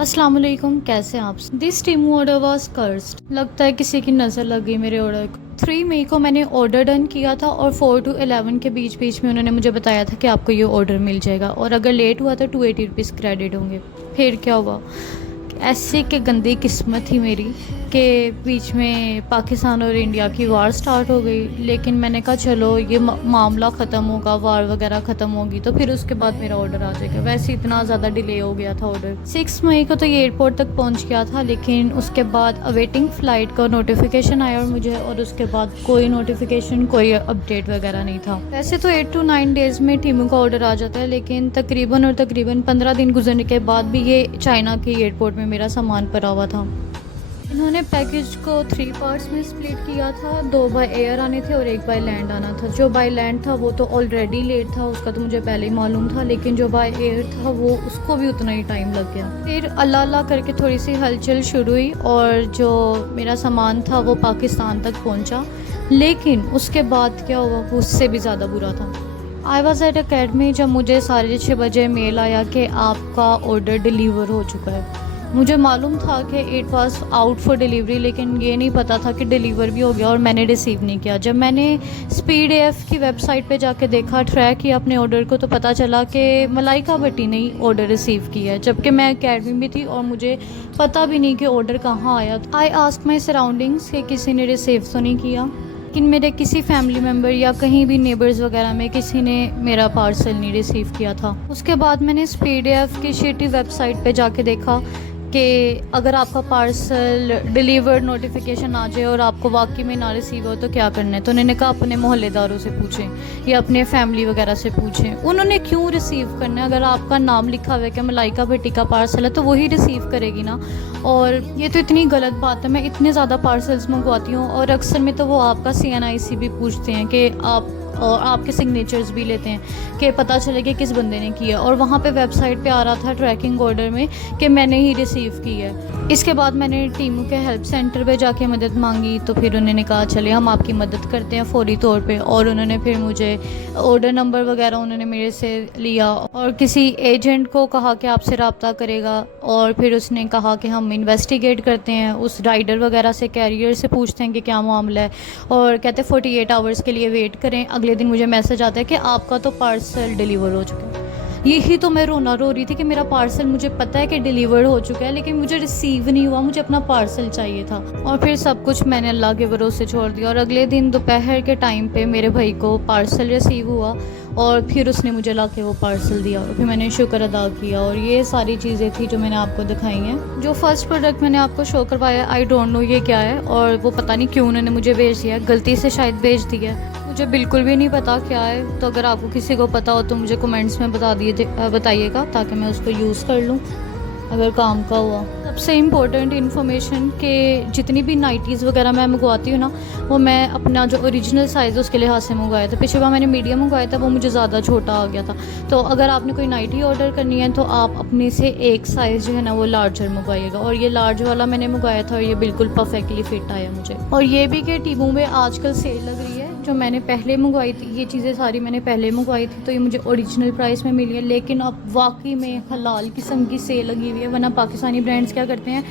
अस्सलाम वालेकुम, कैसे हैं आप? This Temu order was cursed. लगता है किसी की नज़र लग गई मेरे ऑर्डर को। 3 मई को मैंने ऑर्डर डन किया था और 4 to 11 के बीच बीच में उन्होंने मुझे बताया था कि आपको ये ऑर्डर मिल जाएगा और अगर लेट हुआ तो 280 रुपीज़ क्रेडिट होंगे। फिर क्या हुआ, ऐसे के गंदी किस्मत थी मेरी कि बीच में पाकिस्तान और इंडिया की वार स्टार्ट हो गई। लेकिन मैंने कहा चलो ये मामला ख़त्म होगा, वार वगैरह ख़त्म होगी तो फिर उसके बाद मेरा ऑर्डर आ जाएगा। वैसे इतना ज़्यादा डिले हो गया था ऑर्डर। 6 मई को तो ये एयरपोर्ट तक पहुंच गया था, लेकिन उसके बाद अवेटिंग फ़्लाइट का नोटिफिकेशन आया और मुझे और उसके बाद कोई नोटिफिकेशन, कोई अपडेट वगैरह नहीं था। वैसे तो 8 to 9 डेज़ में टीमू का ऑर्डर आ जाता है, लेकिन तकरीबन 15 दिन गुजरने के बाद भी ये चाइना के एयरपोर्ट में मेरा सामान पड़ा हुआ था। इन्होंने पैकेज को 3 पार्ट्स में स्प्लिट किया था। 2 बाय एयर आने थे और 1 बाय लैंड आना था। जो बाय लैंड था वो तो ऑलरेडी लेट था, उसका तो मुझे पहले ही मालूम था, लेकिन जो बाय एयर था वो उसको भी उतना ही टाइम लग गया। फिर अल्लाह अल्लाह करके थोड़ी सी हलचल शुरू हुई और जो मेरा सामान था वो पाकिस्तान तक पहुंचा। लेकिन उसके बाद क्या हुआ, वो उससे भी ज़्यादा बुरा था। आई वॉज एट अकेडमी जब मुझे 6:30 बजे मेल आया कि आपका ऑर्डर डिलीवर हो चुका है। मुझे मालूम था कि it was out for delivery, लेकिन ये नहीं पता था कि डिलीवर भी हो गया और मैंने रिसीव नहीं किया। जब मैंने स्पीड एफ की वेबसाइट पे जाके देखा, ट्रैक किया अपने ऑर्डर को, तो पता चला कि मलाइका भट्टी ने ऑर्डर रिसीव किया है, जबकि मैं अकेडमी में थी और मुझे पता भी नहीं कि ऑर्डर कहाँ आया। आई आस्क माई सराउंडिंग्स कि किसी ने रिसीव तो नहीं किया, लेकिन मेरे किसी फैमिली मेम्बर या कहीं भी नेबर्स वगैरह में किसी ने मेरा पार्सल नहीं रिसीव किया था। उसके बाद मैंने स्पीड एफ की शिटी वेबसाइट पे जाके देखा कि अगर आपका पार्सल डिलीवर्ड नोटिफिकेशन आ जाए और आपको वाकई में ना रिसीव हो तो क्या करना है। तो उन्होंने कहा अपने मोहल्लेदारों से पूछें या अपने फैमिली वगैरह से पूछें। उन्होंने क्यों रिसीव करना है? अगर आपका नाम लिखा हुआ है कि मलाइका भट्टी का पार्सल है तो वही रिसीव करेगी ना। और ये तो इतनी गलत बात है। मैं इतने ज़्यादा पार्सल्स मंगवाती हूँ और अक्सर में तो वो आपका CNIC भी पूछते हैं कि आप, और आपके सिग्नेचर्स भी लेते हैं कि पता चले कि किस बंदे ने किया, और वहाँ पे वेबसाइट पे आ रहा था ट्रैकिंग ऑर्डर में कि मैंने ही रिसीव की है। इसके बाद मैंने टीमू के हेल्प सेंटर पे जाके मदद मांगी, तो फिर उन्होंने कहा चले हम आपकी मदद करते हैं फौरी तौर पे। और उन्होंने फिर मुझे ऑर्डर नंबर वगैरह उन्होंने मेरे से लिया और किसी एजेंट को कहा कि आपसे रब्ता करेगा, और फिर उसने कहा कि हम इन्वेस्टिगेट करते हैं, उस राइडर वगैरह से, कैरियर से पूछते हैं कि क्या मामला है, और कहते हैं 48 आवर्स के लिए वेट करें। अगले दिन मुझे मैसेज आता है कि आपका तो पार्सल डिलीवर हो चुका है। यही तो मैं रोना रो रही थी कि मेरा पार्सल, मुझे पता है कि डिलीवर हो चुका है लेकिन मुझे रिसीव नहीं हुआ, मुझे अपना पार्सल चाहिए था। और फिर सब कुछ मैंने अल्लाह के भरोसे छोड़ दिया और अगले दिन दोपहर के टाइम पे मेरे भाई को पार्सल रिसीव हुआ और फिर उसने मुझे ला के वो पार्सल दिया और फिर मैंने शुक्र अदा किया। और ये सारी चीज़ें थी जो मैंने आपको दिखाई हैं। जो फर्स्ट प्रोडक्ट मैंने आपको शो करवाया, आई डोंट नो ये क्या है, और वो पता नहीं क्यों उन्होंने मुझे भेज दिया, गलती से शायद भेज दिया, मुझे बिल्कुल भी नहीं पता क्या है। तो अगर आपको किसी को पता हो तो मुझे कमेंट्स में बताइएगा ताकि मैं उसको यूज़ कर लूँ अगर काम का हुआ। सबसे इम्पोर्टेंट इन्फॉर्मेशन कि जितनी भी नाइटीज़ वगैरह मैं मंगवाती हूँ ना, वो मैं अपना जो ओरिजिनल साइज़ है उसके लिहाज से मंगवाया था। पिछली बार मैंने मीडियम मंगवाया था, वो मुझे ज़्यादा छोटा आ गया था। तो अगर आपने कोई नाइटी ऑर्डर करनी है तो आप अपने से एक साइज़ जो है ना वो लार्जर मंगवाइएगा। और ये लार्ज वाला मैंने मंगवाया था और ये बिल्कुल परफेक्टली फिट आया मुझे। और ये भी कि टीमू में आजकल सेल लग रही है, जो मैंने पहले मंगवाई थी, ये चीज़ें सारी मैंने पहले मंगवाई थी तो ये मुझे ओरिजिनल प्राइस में मिली है, लेकिन अब वाकई में हलाल किस्म की सेल लगी हुई है। वरना पाकिस्तानी ब्रांड्स क्या करते हैं,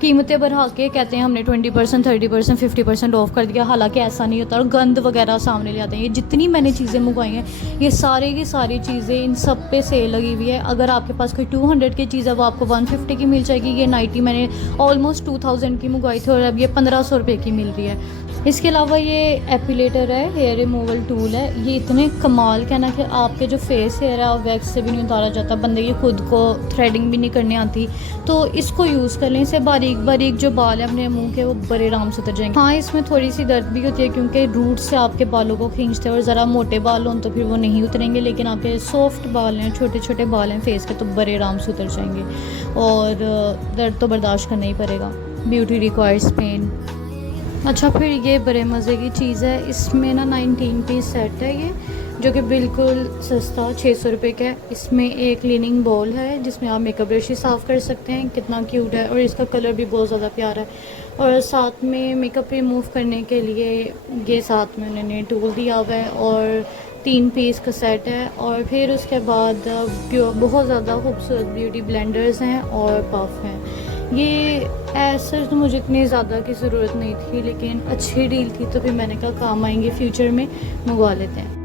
कीमतें बढ़ा के कहते हैं हमने 20%, 30%, 50% ऑफ कर दिया, हालांकि ऐसा नहीं होता और गंद वगैरह सामने ले आते हैं। ये जितनी मैंने चीज़ें मंगवाई हैं ये सारी की सारी चीज़ें, इन सब पे सेल लगी हुई है। अगर आपके पास कोई 200 की चीज़ है वो आपको 150 की मिल जाएगी। ये नाइटी मैंने ऑलमोस्ट 2000 की मंगवाई थी और अब ये 1500 रुपये की मिल रही है। इसके अलावा ये एपिलेटर है, हेयर रिमूवल टूल है। ये इतने कमाल का ना कि आपके जो फेस हेयर है वैक्स से भी नहीं उतारा जाता, बंदे की खुद को थ्रेडिंग भी नहीं करनी आती, तो इसको यूज़ कर लें। इससे बारीक बारीक जो बाल है अपने मुंह के वो बड़े आराम से उतर जाएंगे। हाँ, इसमें थोड़ी सी दर्द भी होती है क्योंकि रूट से आपके बालों को खींचते हैं और ज़रा मोटे बाल हों तो फिर वो नहीं उतरेंगे, लेकिन आपके सॉफ्ट बाल हैं, छोटे छोटे बाल हैं फेस के, तो बड़े आराम से उतर जाएंगे और दर्द तो बर्दाश्त करना ही पड़ेगा। Beauty requires pain. अच्छा, फिर ये बड़े मज़े की चीज़ है, इसमें ना 19 पीस सेट है ये, जो कि बिल्कुल सस्ता 600 रुपये का है। इसमें एक क्लीनिंग बॉल है जिसमें आप मेकअप ब्रश ही साफ़ कर सकते हैं, कितना क्यूट है, और इसका कलर भी बहुत ज़्यादा प्यारा है। और साथ में मेकअप रिमूव करने के लिए ये साथ में उन्होंने टूल दिया हुआ है, और 3 पीस का सेट है। और फिर उसके बाद बहुत ज़्यादा खूबसूरत ब्यूटी ब्लेंडर्स हैं और पफ हैं। ये ऐसे तो मुझे इतनी ज़्यादा की ज़रूरत नहीं थी, लेकिन अच्छी डील थी तो फिर मैंने कहा काम आएंगे, फ्यूचर में मंगवा लेते हैं।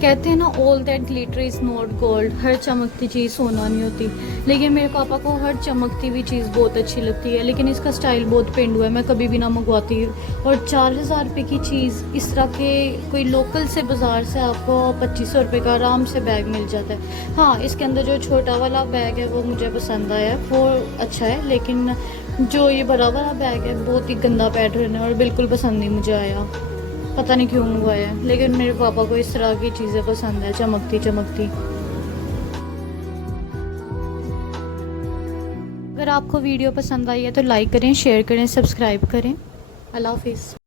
कहते हैं ना, all that glitter is not gold, हर चमकती चीज़ सोना नहीं होती। लेकिन मेरे पापा को हर चमकती हुई चीज़ बहुत अच्छी लगती है, लेकिन इसका स्टाइल बहुत पेंडू है, मैं कभी भी ना मंगवाती। और 4,000 रुपये की चीज़ इस तरह के कोई लोकल से बाज़ार से आपको 2500 रुपये का आराम से बैग मिल जाता है। हाँ, इसके अंदर जो छोटा वाला बैग है वो मुझे पसंद आया, वो अच्छा है, लेकिन जो ये बड़ा वाला बैग है बहुत ही गंदा पैटर्न है और बिल्कुल पसंद नहीं मुझे आया। पता नहीं क्यों मंगवाया है, लेकिन मेरे पापा को इस तरह की चीज़ें पसंद है, चमकती चमकती। अगर आपको वीडियो पसंद आई है तो लाइक करें, शेयर करें, सब्सक्राइब करें। अल्लाह हाफिज़।